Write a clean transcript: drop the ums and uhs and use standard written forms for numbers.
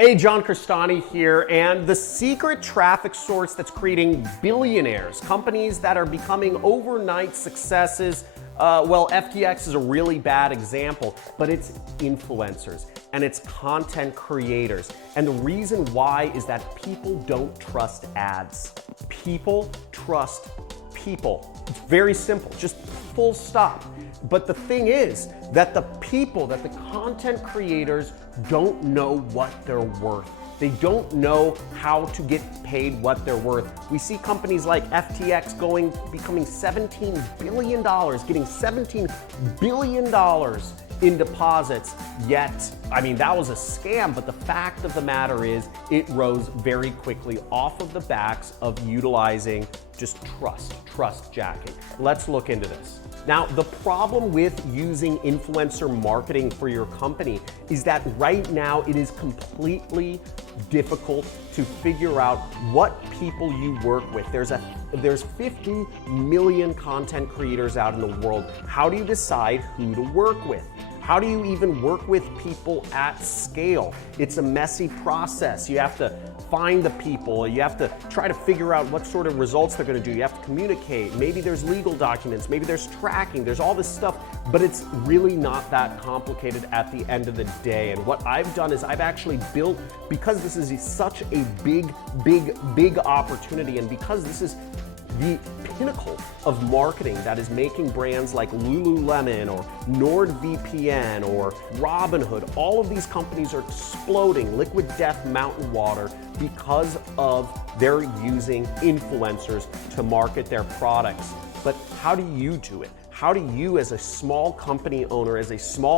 Hey, John Crestani here, and the secret traffic source that's creating billionaires, companies that are becoming overnight successes. Well, FTX is a really bad example, but it's influencers and it's content creators. And the reason why is that people don't trust ads. People trust people. It's very simple, just full stop. But the thing is that the content creators don't know what they're worth. They don't know how to get paid what they're worth. We see companies like FTX becoming $17 billion, getting $17 billion in deposits, yet, I mean, that was a scam, but the fact of the matter is it rose very quickly off of the backs of utilizing just trust jacking. Let's look into this. Now, the problem with using influencer marketing for your company is that right now it is completely difficult to figure out what people you work with. There's 50 million content creators out in the world. How do you decide who to work with? How do you even work with people at scale? It's a messy process. You have to find the people. You have to try to figure out what sort of results they're going to do. You have to communicate. Maybe there's legal documents. Maybe there's tracking. There's all this stuff, but it's really not that complicated at the end of the day. And what I've done is I've actually built, because this is such a big opportunity, and because this is the pinnacle of marketing that is making brands like Lululemon or NordVPN or Robinhood, all of these companies are exploding, Liquid Death Mountain Water, because of they're using influencers to market their products. But how do you do it? How do you, as a small company owner, as a small